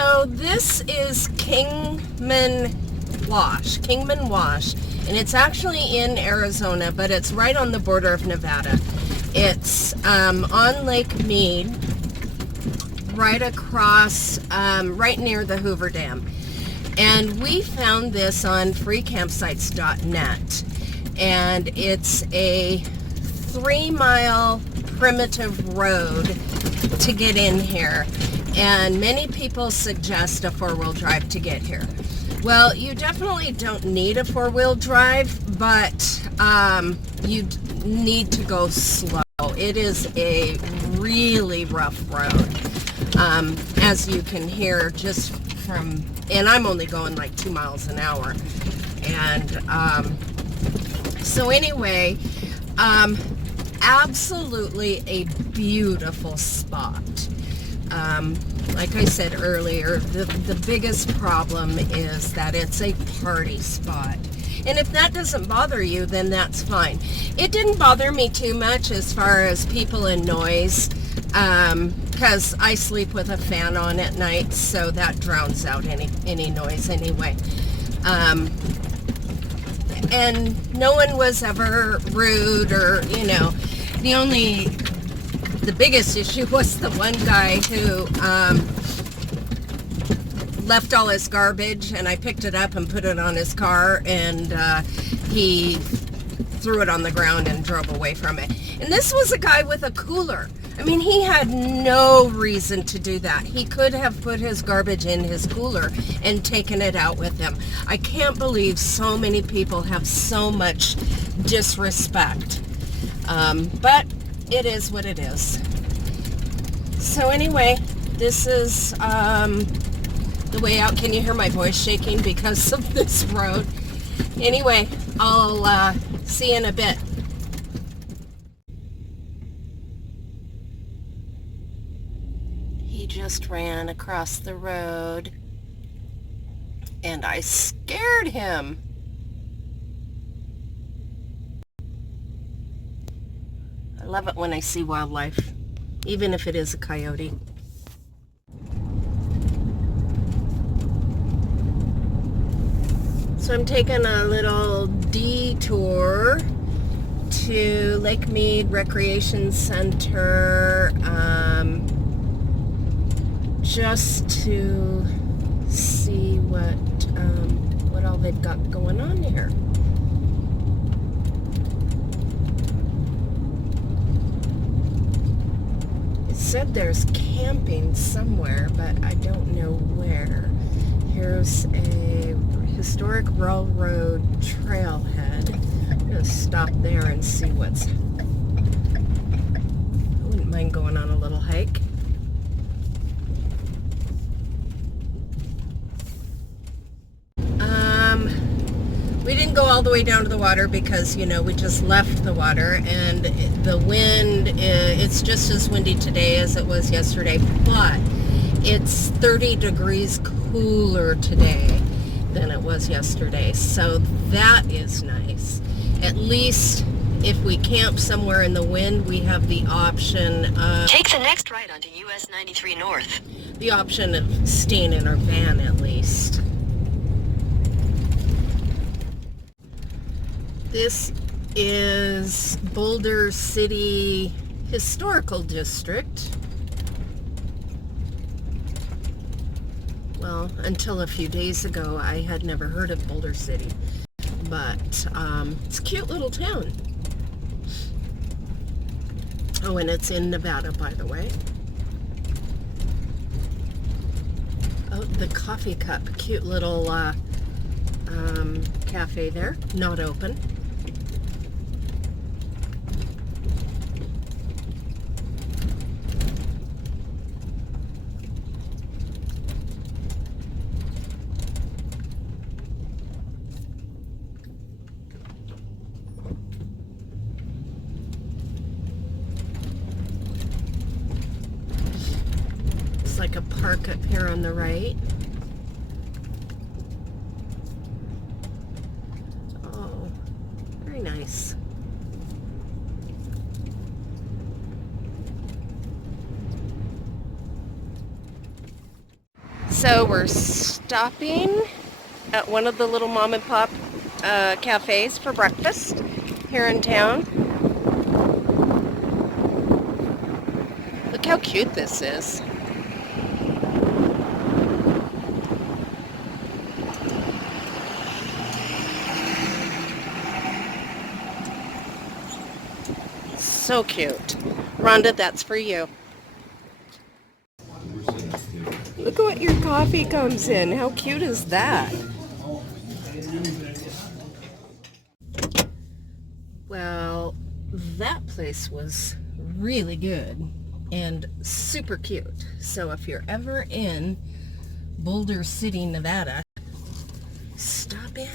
So this is Kingman Wash, and it's actually in Arizona, but it's right on the border of Nevada. It's on Lake Mead, right across, right near the Hoover Dam. And we found this on freecampsites.net, and it's a 3-mile primitive road to get in here. And many people suggest a 4-wheel drive to get here. Well, you definitely don't need a 4-wheel drive, but you need to go slow. It is a really rough road, as you can hear just from, and I'm only going like 2 miles an hour. And so anyway, absolutely a beautiful spot. Like I said earlier, the biggest problem is that it's a party spot. And if that doesn't bother you, then that's fine. It didn't bother me too much as far as people and noise, because I sleep with a fan on at night, so that drowns out any noise anyway. And no one was ever rude or, you know, the biggest issue was the one guy who left all his garbage, and I picked it up and put it on his car, and he threw it on the ground and drove away from it. And this was a guy with a cooler. I mean, he had no reason to do that. He could have put his garbage in his cooler and taken it out with him. I can't believe so many people have so much disrespect. But it is what it is. So anyway, this is the way out. Can you hear my voice shaking because of this road? Anyway, I'll see you in a bit. He just ran across the road, and I scared him. I love it when I see wildlife, even if it is a coyote. So I'm taking a little detour to Lake Mead Recreation Center, just to see what all they've got going on here. It said there's camping somewhere, but I don't know where. Here's a historic railroad trailhead. I'm going to stop there and see what's... I wouldn't mind going on a little hike. We didn't go all the way down to the water because, you know, we just left the water, and the wind, it's just as windy today as it was yesterday, but it's 30 degrees cooler today than it was yesterday, so that is nice. At least if we camp somewhere in the wind, we have the option of... Take the next right onto US 93 North. The option of staying in our van at least. This is Boulder City Historical District. Well, until a few days ago, I had never heard of Boulder City, but it's a cute little town. Oh, and it's in Nevada, by the way. Oh, the Coffee Cup, cute little cafe there, not open. Like a park up here on the right. Oh, very nice. So we're stopping at one of the little mom and pop cafes for breakfast here in town. Look how cute this is. So cute. Rhonda, that's for you. Look at what your coffee comes in. How cute is that? Well, that place was really good and super cute. So if you're ever in Boulder City, Nevada, stop in.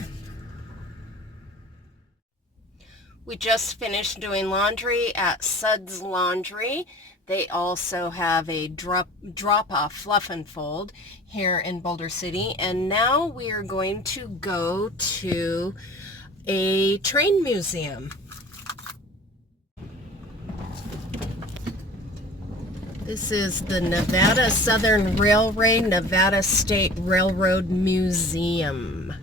We just finished doing laundry at Sud's Laundry. They also have a drop-off fluff and fold here in Boulder City. And now we are going to go to a train museum. This is the Nevada Southern Railway Nevada State Railroad Museum.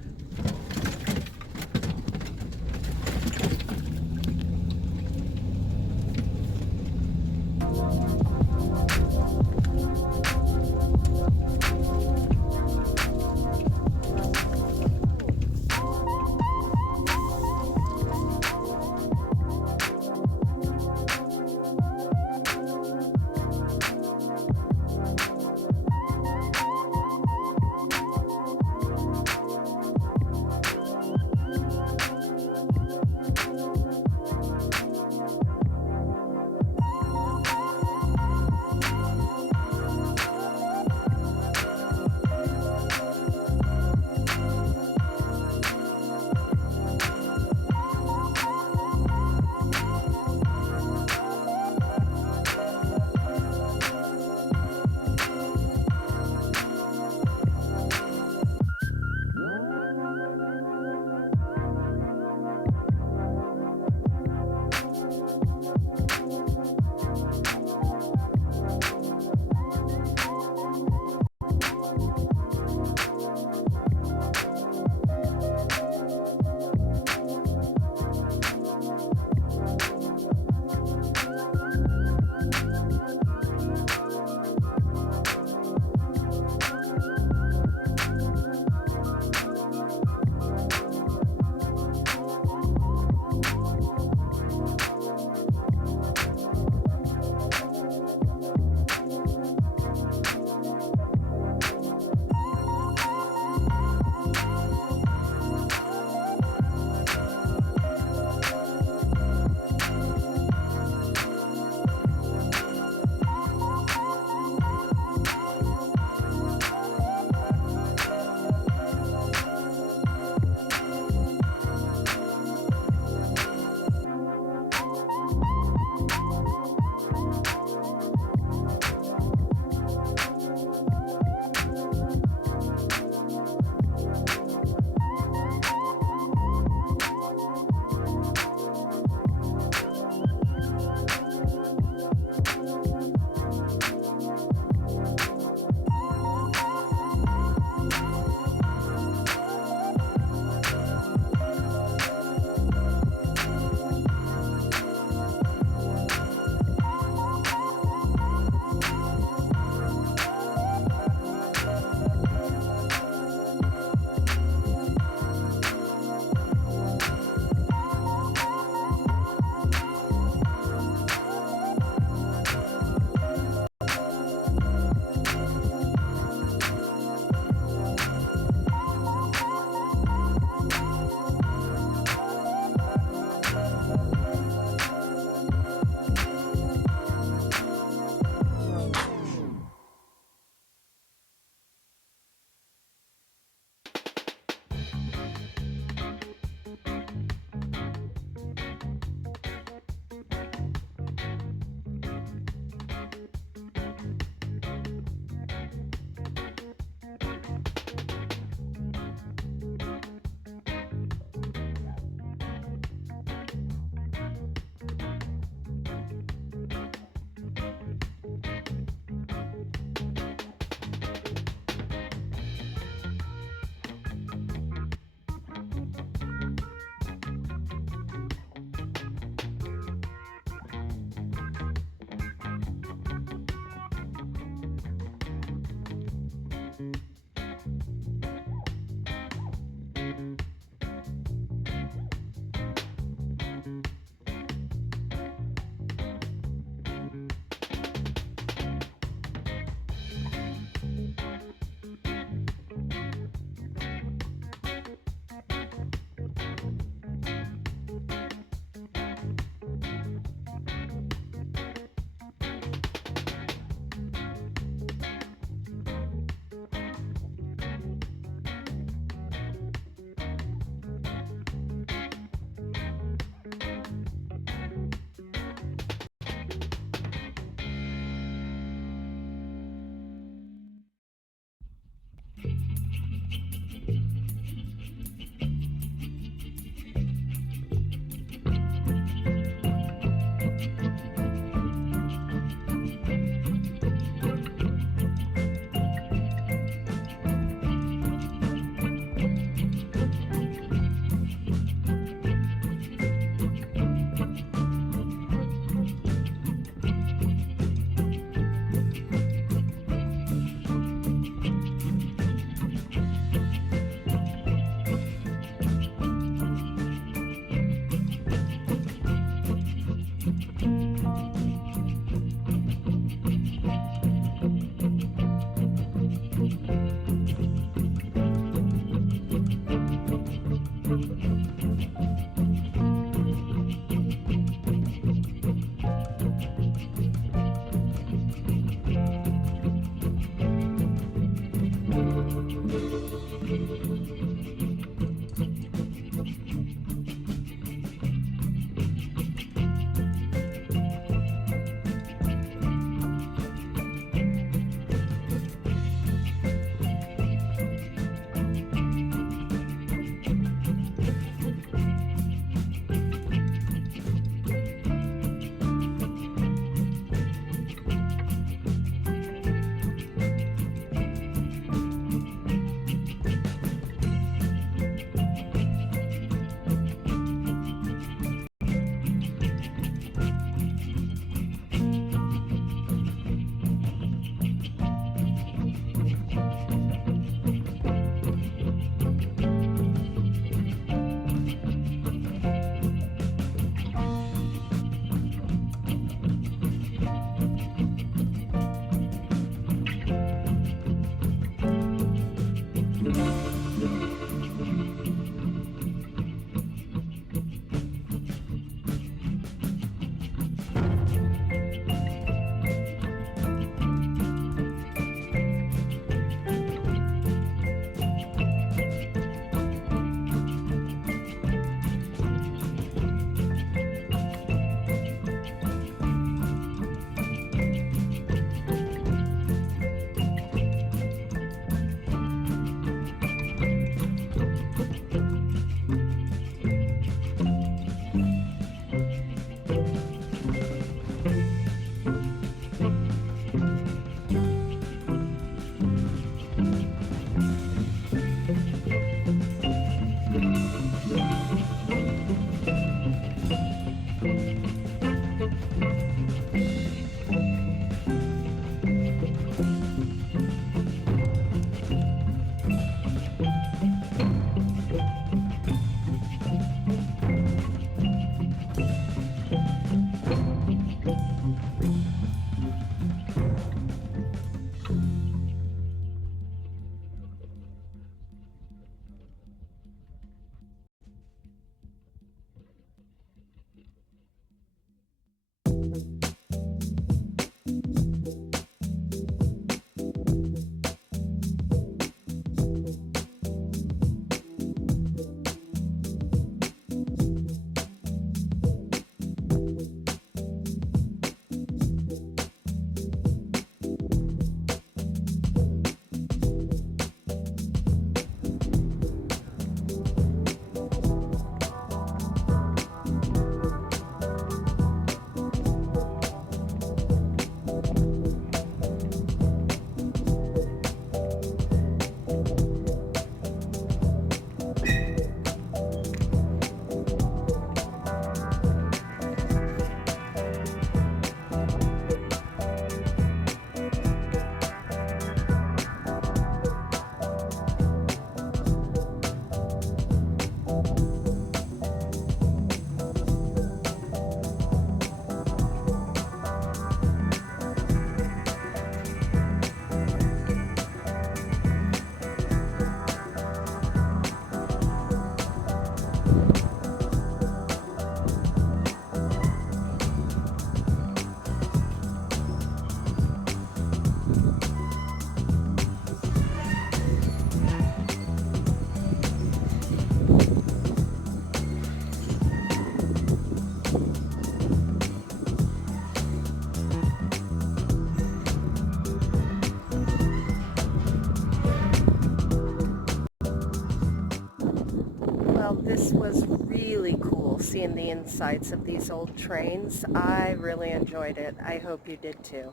seeing the insides of these old trains. I really enjoyed it. I hope you did too.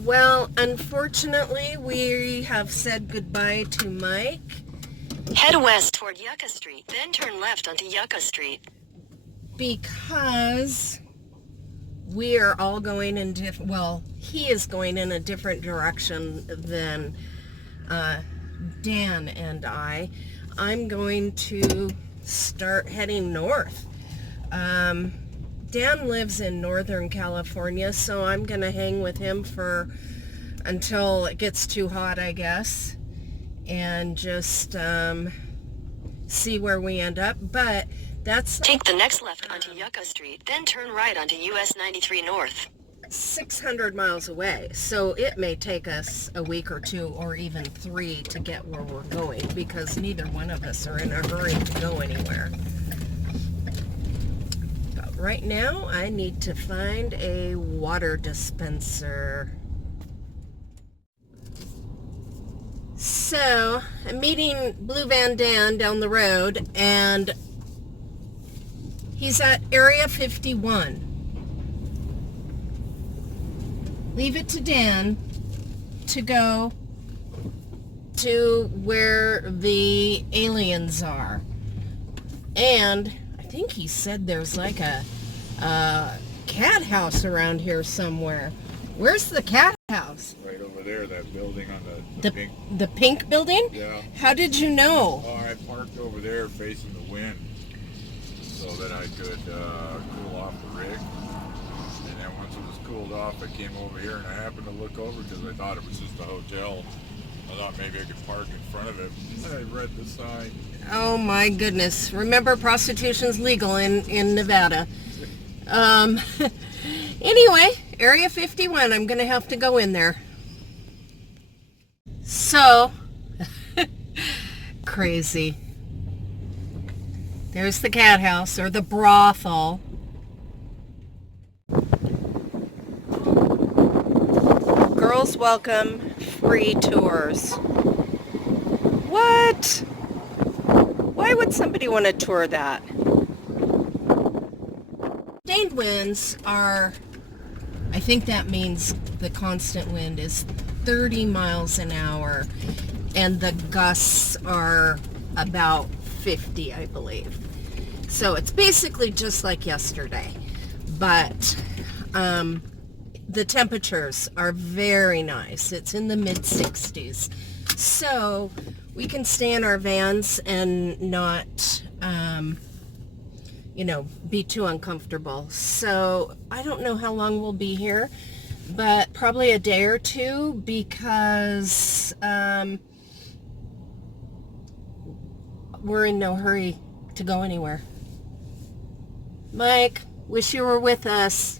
Well, unfortunately, we have said goodbye to Mike. Head west toward Yucca Street, then turn left onto Yucca Street. Because we are all going in he is going in a different direction than Dan and I. I'm going to start heading north. Dan lives in Northern California, so I'm going to hang with him until it gets too hot, I guess, and just see where we end up. But take the next left onto Yucca Street, then turn right onto US 93 North. 600 miles away, so it may take us a week or two or even 3 to get where we're going, because neither one of us are in a hurry to go anywhere. But right now I need to find a water dispenser. So I'm meeting Blue Van Dan down the road, and he's at Area 51. Leave it to Dan to go to where the aliens are. And I think he said there's like a cat house around here somewhere. Where's the cat house? Right over there, that building on The pink. The pink building? Yeah. How did you know? Oh, I parked over there facing the wind so that I could cool off the rig. And then once it was cooled off, I came over here and I happened to look over because I thought it was just a hotel. I thought maybe I could park in front of it. I read the sign. Oh my goodness. Remember, prostitution's legal in Nevada. Anyway, Area 51, I'm going to have to go in there. So, crazy. There's the cat house, or the brothel. Girls welcome, free tours. What? Why would somebody want to tour that? Sustained winds are, I think that means the constant wind is 30 miles an hour, and the gusts are about 50, I believe. So it's basically just like yesterday, but the temperatures are very nice. It's in the mid-60s, so we can stay in our vans and not be too uncomfortable. So I don't know how long we'll be here, but probably a day or two, because we're in no hurry to go anywhere. Mike, wish you were with us.